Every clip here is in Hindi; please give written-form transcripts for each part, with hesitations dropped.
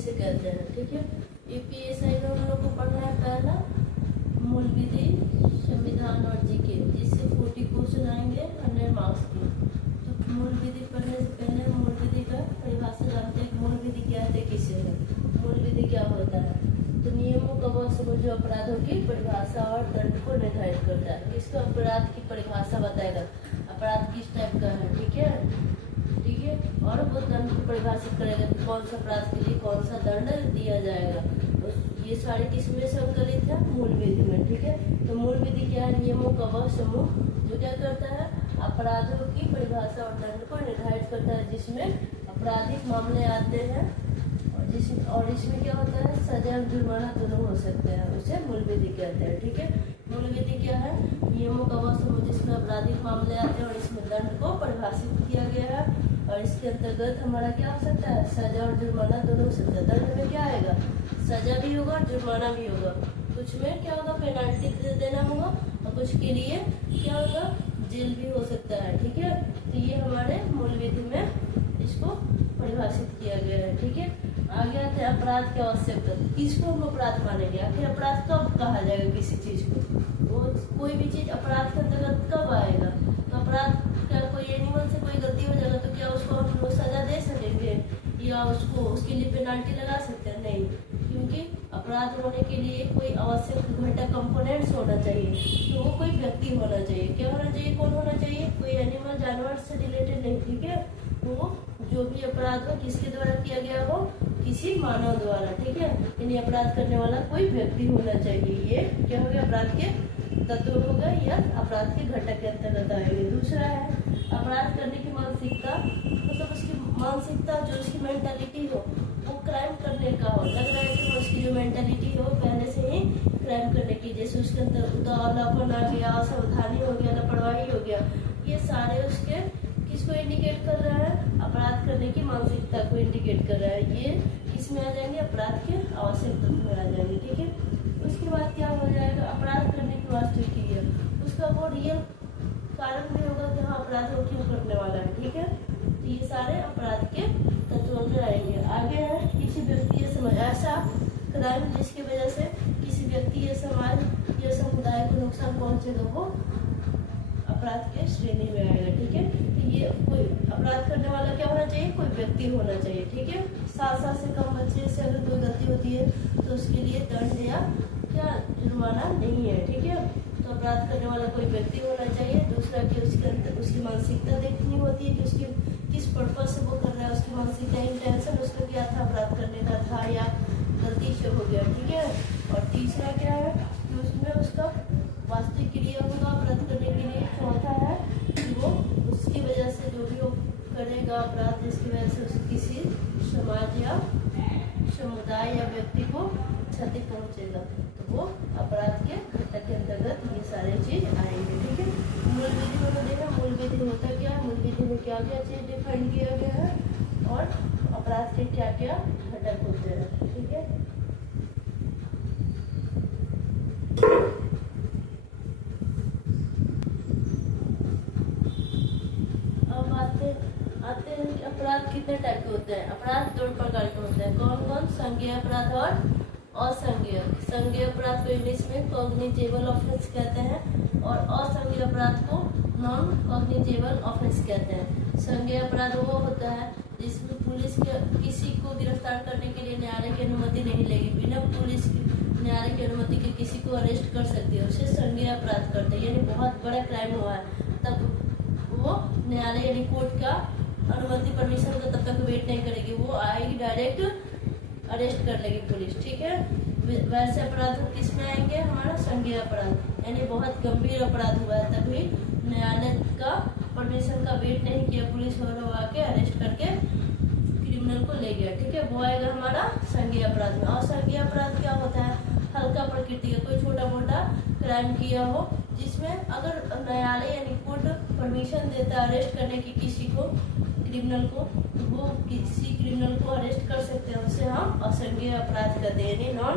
किसे कहते हैं। ठीक है, यूपीएसआई में हम लोग को पढ़ना है पहला मूल विधि, संविधान और जीके, जिससे 40 क्वेश्चन आएंगे 100 मार्क्स के। तो मूल विधि पढ़ने से पहले मूल विधि का परिभाषा जानते हैं। मूल विधि क्या है, किसे है मूल विधि, क्या होता है। तो नियमों का वह समूह जो अपराधों की परिभाषा और दंड को निर्धारित करता है। इसको अपराध की परिभाषा बताएगा, अपराध किस टाइप का है। ठीक है, ठीक है, और वो दंड को परिभाषित करेगा कि कौन सा अपराध के लिए कौन सा दंड दिया जाएगा। तो ये सारी किसमें संकलित है, मूल विधि में। ठीक है, तो मूल विधि क्या है, नियमों का वह समूह जो क्या करता है, अपराधों की परिभाषा और दंड को निर्धारित करता है, जिसमें आपराधिक मामले आते हैं और इसमें क्या होता है, सजा और जुर्माना दोनों हो सकते हैं, उसे मूल विधि कहते हैं। ठीक है, मूल विधि क्या है, नियमों का वह समूह जिसमें आपराधिक मामले आते हैं और इसमें दंड को परिभाषित किया गया है, और इसके अंतर्गत हमारा क्या हो सकता है, सजा और जुर्माना दोनों हो सकता है। दंड में क्या आएगा, सजा भी होगा और जुर्माना भी होगा। कुछ में क्या होगा, पेनाल्टी देना होगा, और कुछ के लिए क्या होगा, जेल भी हो सकता है। ठीक है, तो ये हमारे मूल विधि में इसको परिभाषित किया गया है। ठीक है, आगे आते हैं अपराध की आवश्यकता। किसको हम अपराध मानेंगे, आखिर अपराध कब कहा जाएगा किसी चीज को, वो कोई भी चीज अपराध के अंतर्गत कब आएगा। तो अपराध क्या, कोई एनिमल से कोई गलती हो जाएगा तो क्या उसको हम लोग सजा दे सकेंगे या उसको उसके लिए पेनाल्टी लगा सकते हैं, नहीं, क्योंकि अपराध होने के लिए कोई आवश्यक घटक कंपोनेंट्स होना चाहिए। तो वो कोई व्यक्ति होना चाहिए, क्या होना चाहिए, कौन होना चाहिए, कोई एनिमल जानवर से रिलेटेड नहीं। ठीक है, वो जो भी अपराध हो किसके द्वारा किया गया हो, किसी मानव द्वारा। ठीक है, यानी अपराध करने वाला कोई व्यक्ति होना चाहिए। ये क्या हो गया, अपराध के तत्व हो गए या अपराध के घटक के अंतर्गत आएंगे। दूसरा है अपराध करने की मानसिकता, मतलब उसकी मानसिकता जो उसकी मेंटालिटी हो, वो क्राइम करने का हो, लग रहा है कि उसकी जो मेंटालिटी हो पहले से ही क्राइम करने की, जैसे उसके अंदर उतावलापन आ गया, असावधानी हो गया, लापरवाही हो गया, ये सारे उसके किसको इंडिकेट कर रहा है, अपराध करने की मानसिकता को इंडिकेट कर रहा है। ये इसमें आ जाएंगे, अपराध के आवश्यक तत्व में आ जाएंगे। ठीक है, उसके बाद क्या हो जाएगा, अपराध करने की वास्तविक क्रिया, उसका वो रियल कारण भी होगा कि हाँ अपराध वो क्यों करने वाला है। ठीक है, तो ये सारे अपराध के तत्वों में आएंगे। आगे है किसी व्यक्ति या समाज, ऐसा क्राइम जिसकी वजह से किसी व्यक्ति या समाज या समुदाय को नुकसान पहुंचेगा, वो अपराध के श्रेणी में आएगा। ठीक है, तो ये कोई अपराध करने वाला क्या होना चाहिए, कोई व्यक्ति होना चाहिए। ठीक है, 7 साल से कम बच्चे से अगर कोई गलती होती है तो उसके लिए दंड या क्या जुर्माना नहीं है। ठीक है, तो अपराध करने वाला कोई व्यक्ति होना चाहिए। दूसरा कि उसके अंदर उसकी मानसिकता देखनी होती है कि उसकी किस पर्पज से वो कर रहा है, उसकी मानसिकता इंटेंशन उसका क्या था, अपराध करने का था या गलती से हो गया। ठीक है, और तीसरा क्या है कि उसमें उसका वास्तविक क्रिया होगा अपराध करने के लिए। चौथा है कि वो उसकी वजह से जो भी वो करेगा अपराध, जिसकी वजह से किसी समाज या समुदाय या व्यक्ति को क्षति पहुंचेगा, तो वो अपराध के घटक के अंतर्गत ये सारे चीज आएंगे। ठीक है, मूल विधि में देखा, मूल विधि होता क्या है, मूल विधि में क्या क्या चीज डिफाइन किया गया है और अपराध के क्या क्या घटक होते हैं। ठीक है, आते हैं कि अपराध कितने टाइप के होते हैं। अपराध 2 प्रकार के होते हैं, कौन कौन, संज्ञेय अपराध और असंज्ञेय। संज्ञेय अपराध को इंग्लिश में कॉग्निजेबल ऑफेंस कहते हैं और असंज्ञेय अपराध को नॉन कॉग्निजेबल ऑफेंस कहते हैं। संज्ञेय अपराध वो होता है जिसमें पुलिस के किसी को गिरफ्तार करने के लिए न्यायालय की अनुमति नहीं लेगी, बिना पुलिस न्यायालय की अनुमति के किसी को अरेस्ट कर सकती है, उसे संज्ञेय अपराध करते हैं। यानी बहुत बड़ा क्राइम हुआ है तब वो न्यायालय यानी कोर्ट का अनुमति परमिशन का तब तक वेट नहीं करेगी, वो आएगी डायरेक्ट अरेस्ट कर लेगी पुलिस। ठीक है, वैसे अपराध किस में आएंगे, हमारा संज्ञेय अपराध, यानी बहुत गंभीर अपराध हुआ है तभी न्यायालय का परमिशन का वेट नहीं किया, पुलिस वालों आके अरेस्ट करके क्रिमिनल को ले गया। ठीक है, वो आएगा हमारा संज्ञेय अपराध में। और संज्ञेय अपराध क्या होता है, हल्का प्रकृति का कोई छोटा मोटा क्राइम किया हो जिसमें अगर न्यायालय यानी कोर्ट परमिशन देता है अरेस्ट करने की किसी को, क्रिमिनल को, तो वो किसी क्रिमिनल को अरेस्ट कर सकते हैं, उसे हम असंज्ञेय अपराध कहते हैं, यानी नॉन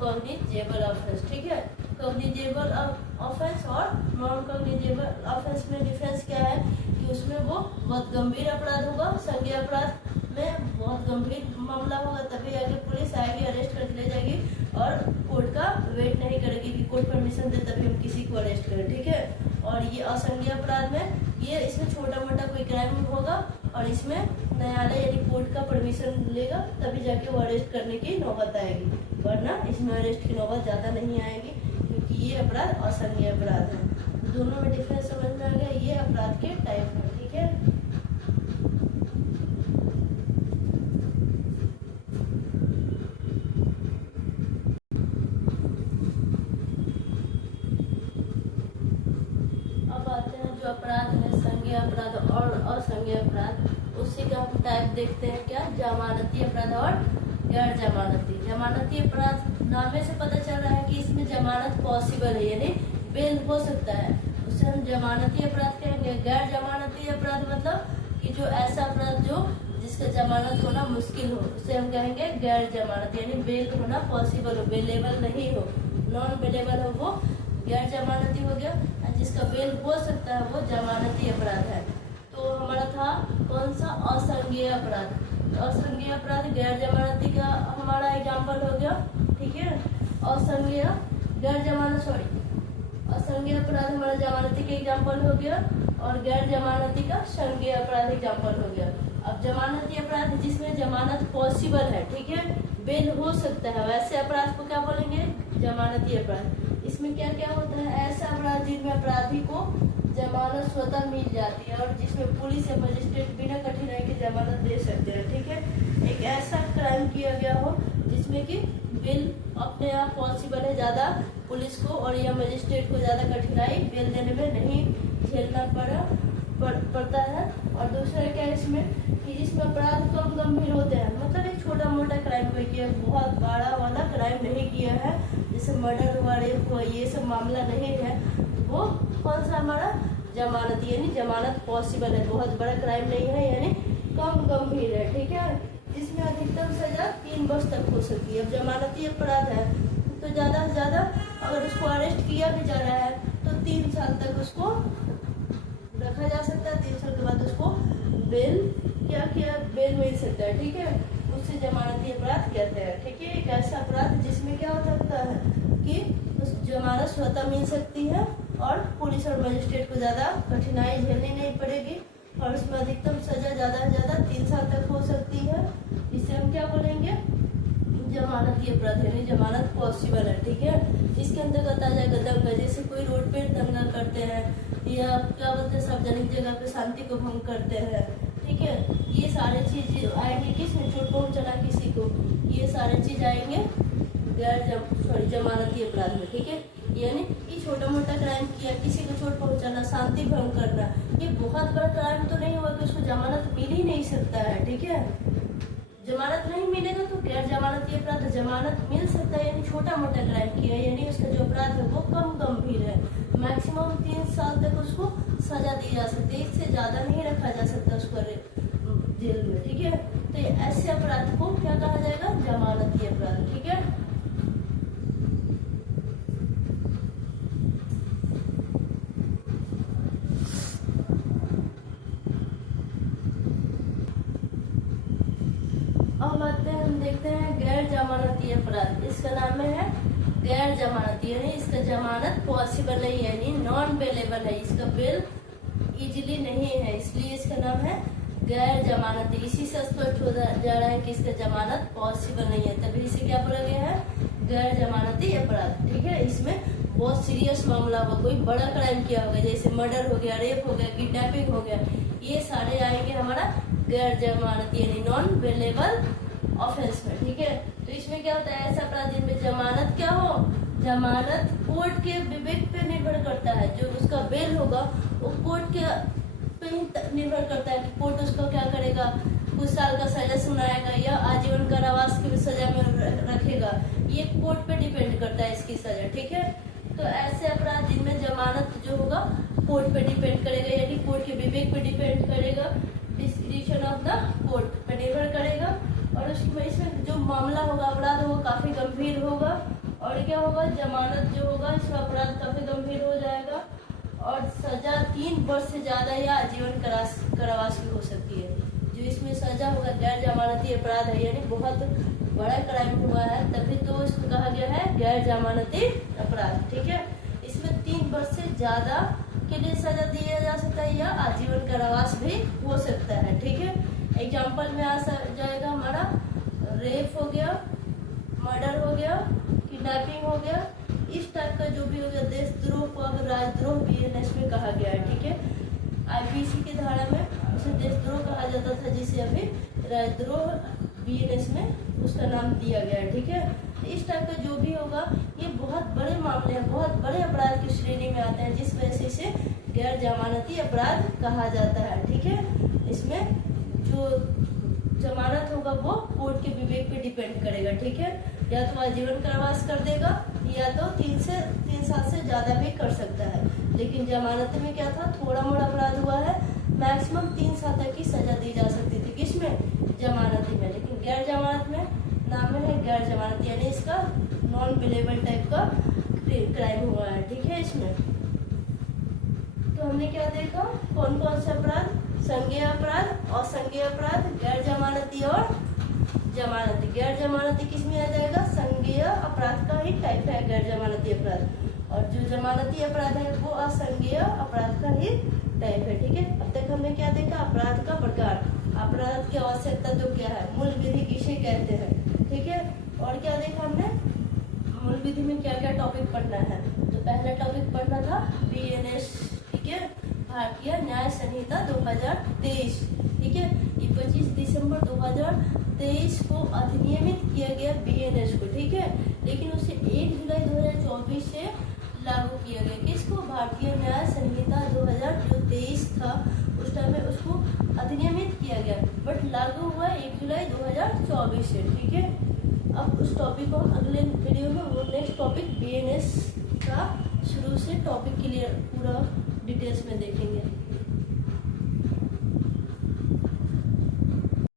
कॉग्निजेबल ऑफेंस। ठीक है, कॉग्निजेबल ऑफेंस और नॉन कॉग्निजेबल ऑफेंस में डिफरेंस क्या है कि उसमें वो बहुत गंभीर अपराध होगा, संज्ञेय अपराध में बहुत गंभीर मामला होगा तभी आगे पुलिस आएगी, अरेस्ट करके ले जाएगी और कोर्ट का वेट नहीं करेगी कि कोर्ट परमिशन दे तभी हम किसी को अरेस्ट करें, ठीक है। और ये असंज्ञेय अपराध में ये इसमें छोटा मोटा कोई क्राइम होगा और इसमें न्यायालय यानी कोर्ट का परमिशन लेगा तभी जाके वो अरेस्ट करने की नौबत आएगी, वरना इसमें अरेस्ट की नौबत ज़्यादा नहीं आएगी क्योंकि ये अपराध असंज्ञेय अपराध है। दोनों में डिफरेंस समझ में आ गया। ये अपराध के टाइप है, ठीक है। अब आते हैं जो अपराध है संज्ञेय अपराध और असंज्ञेय अपराध, उसी का हम टाइप देखते हैं क्या, जमानती अपराध और गैर जमानती। जमानती अपराध नामे से पता चल रहा है कि इसमें जमानत पॉसिबल है यानी बेल हो सकता है, उसे हम जमानती अपराध कहेंगे। गैर जमानती अपराध मतलब कि जो ऐसा अपराध जो जिसका जमानत होना मुश्किल हो उसे हम कहेंगे गैर जमानती यानी बेल होना पॉसिबल हो, बेलेबल नहीं हो, नॉन बेलेबल हो वो गैर जमानती हो गया। जिसका बेल हो सकता है वो जमानती अपराध है। तो हमारा था कौन सा, असंज्ञेय अपराध। तो असंज्ञेय अपराध गैर जमानती का हमारा एग्जाम्पल हो गया, ठीक है। असंज्ञेय गैर जमानत असंज्ञेय अपराध हमारा जमानती का एग्जाम्पल हो गया और गैर जमानती का संज्ञेय अपराध एग्जाम्पल हो गया। अब जमानती अपराध जिसमें जमानत पॉसिबल है, ठीक है, बेल हो सकता है, वैसे अपराध को क्या बोलेंगे, जमानती अपराध। इसमें क्या क्या होता है, ऐसा अपराध जिनमें अपराधी को जमानत स्वतः मिल जाती है और जिसमें पुलिस या मजिस्ट्रेट बिना कठिनाई के जमानत दे सकते हैं, ठीक है। एक ऐसा क्राइम किया गया हो जिसमें कि बेल अपने आप पॉसिबल है, ज्यादा पुलिस को और या मजिस्ट्रेट को ज्यादा कठिनाई बेल देने में नहीं झेलना पड़ता है। और दूसरा क्या है इसमें कि जिसमें अपराध कम गंभीर होते हैं, मतलब एक छोटा मोटा क्राइम कोई किया, बहुत बड़ा वाला क्राइम नहीं किया है, जैसे मर्डर हुआ, रेप हुआ, ये सब मामला नहीं है, वो कौन सा हमारा जमानती यानी जमानत पॉसिबल है, बहुत बड़ा क्राइम नहीं है यानी कम गंभीर है, ठीक है। जिसमें अधिकतम सजा 3 वर्ष तक हो सकती है। अब जमानती अपराध है तो ज्यादा से ज्यादा अगर उसको अरेस्ट किया भी जा रहा है तो 3 साल तक उसको रखा जा सकता है, 3 साल के बाद उसको बेल बेल मिल सकता है, ठीक है, उससे जमानती अपराध कहते हैं, ठीक है। एक ऐसा अपराध जिसमें क्या हो सकता है कि उस जमानत स्वतः मिल सकती है और पुलिस और मजिस्ट्रेट को ज्यादा कठिनाई झेलनी नहीं पड़ेगी और उसमें अधिकतम सजा ज्यादा से ज्यादा 3 साल तक हो सकती है। इसे हम क्या बोलेंगे, जमानती अपराध यानी जमानत पॉसिबल है, ठीक है। इसके अंतर्गत आ जाएगा दंगा, जैसे कोई रोड पे दंगा करते हैं या क्या बोलते हैं सार्वजनिक जगह पे शांति को भंग करते हैं, ठीक है, ये सारे चीज आएंगे किसमें, चोट पहुंचाना किसी को, ये सारे चीज आएंगे जमानती अपराध में, ठीक है। यानी ये छोटा मोटा क्राइम किया, किसी को चोट पहुंचाना, शांति भंग करना, ये बहुत बड़ा क्राइम तो नहीं हुआ कि उसको जमानत मिल ही नहीं सकता है, ठीक है। जमानत नहीं मिलेगा तो गैर जमानती अपराध, जमानत मिल सकता है यानी छोटा मोटा क्राइम किया यानी उसका जो अपराध है वो कम गंभीर है, मैक्सिमम 3 साल तक उसको सजा दी जा सकती है, इससे ज्यादा नहीं रखा जा सकता उसको जेल में, ठीक है। तो ऐसे अपराध को क्या कहा जाएगा, जमानती अपराध, ठीक है। अब आते हैं, हम देखते हैं गैर जमानती अपराध। इसका नाम है गैर जमानती यानी इसका जमानत पॉसिबल नहीं है यानी नॉन बेलेबल है, इसका बेल इजीली नहीं है, इसलिए इसका नाम है गैर जमानती। इसी से स्पष्ट हो जा रहा है कि इसका जमानत पॉसिबल नहीं है, तभी इसे क्या बोला गया है, गैर जमानती अपराध, ठीक है। इसमें बहुत सीरियस मामला होगा, कोई बड़ा क्राइम किया होगा, जैसे मर्डर हो गया, रेप हो गया, किडनैपिंग हो गया, ये सारे आएंगे हमारा गैर जमानती यानी नॉन बेलेबल ऑफेंस में, ठीक है। तो इसमें क्या होता है, ऐसा अपराध जिनमें जमानत क्या हो, जमानत कोर्ट के विवेक पे निर्भर करता है, जो उसका बेल होगा वो कोर्ट के पे ही निर्भर करता है कि कोर्ट उसको क्या करेगा, कुछ साल का सजा सुनाएगा या आजीवन कारावास की सजा में रखेगा, ये कोर्ट पे डिपेंड करता है इसकी सजा, ठीक है। तो ऐसे अपराध जिनमें जमानत जो होगा कोर्ट पे डिपेंड करेगा यानी कोर्ट के विवेक पे डिपेंड करेगा, डिस्क्रिप्शन ऑफ द कोर्ट पे निर्भर करेगा और उसमें इसमें जो मामला होगा, अपराध होगा काफी गंभीर होगा और क्या होगा, जमानत जो होगा इसका अपराध काफी गंभीर हो जाएगा और सजा 3 वर्ष से ज्यादा या आजीवन कारावास की हो सकती है। जो इसमें सजा होगा गैर जमानती अपराध है, यानी बहुत बड़ा क्राइम हुआ है, तभी तो इसको कहा गया है गैर जमानती अपराध। ठीक है, इसमें 3 वर्ष से ज्यादा के लिए सजा दिया जा सकता है या आजीवन कारावास भी हो सकता है। ठीक है, एग्जाम्पल में आ जाएगा हमारा रेप हो गया, मर्डर हो गया, किडनैपिंग हो गया, इस टाइप का जो भी हो गया। देशद्रोह को अब राजद्रोह बीएनएस में कहा गया है। ठीक है, आईपीसी की धारा में उसे देशद्रोह कहा जाता था, जिसे अभी राजद्रोह बीएनएस में उसका नाम दिया गया है। ठीक है, इस टाइप का जो भी होगा ये बहुत बड़े मामले हैं, बहुत बड़े अपराध की श्रेणी में आते हैं, जिस वजह से इसे गैर जमानती अपराध कहा जाता है। ठीक है, इसमें जो जमानत होगा वो कोर्ट के विवेक पे डिपेंड करेगा। ठीक है, या तो आजीवन कारावास कर देगा या तो 3 साल से ज्यादा भी कर सकता है। लेकिन जमानत में क्या था, थोड़ा मोड़ा अपराध हुआ है, मैक्सिमम 3 साल तक की सजा दी जा सकती थी। किसमें? जमानती में। लेकिन गैर जमानत में नाम में है गैर जमानत, यानी इसका नॉन बिलेबल टाइप का क्राइम हुआ है। ठीक है, इसमें तो हमने क्या देखा, कौन कौन से अपराध, संज्ञेय अपराध, असंज्ञेय अपराध, गैर जमानती और जमानती। गैर जमानती किस में आ जाएगा, संज्ञेय अपराध का ही टाइप है गैर जमानती अपराध, और जो जमानती अपराध है वो असंज्ञेय अपराध का ही टाइप है। ठीक है, अब तक हमने क्या देखा, अपराध का प्रकार, अपराध की आवश्यकता तो क्या है, मूल विधि किसे कहते हैं। ठीक है, और क्या देखा हमने, मूल विधि में क्या क्या टॉपिक पढ़ना है। तो पहला टॉपिक पढ़ना था बीएनएस। ठीक है, भारतीय न्याय संहिता 2023। ठीक है, ये 25 दिसंबर 2023 को अधिनियमित किया गया बीएनएस को। ठीक है, लेकिन उसे 1 जुलाई 2024 से लागू किया गया। किसको? भारतीय न्याय संहिता 2023 था, उस टाइम में उसको अधिनियमित किया गया, बट लागू हुआ 1 जुलाई 2024 से। ठीक है, अब उस टॉपिक को हम अगले वीडियो में, वो नेक्स्ट टॉपिक बीएनएस का शुरू से टॉपिक क्लियर पूरा डिटेल्स में देखेंगे।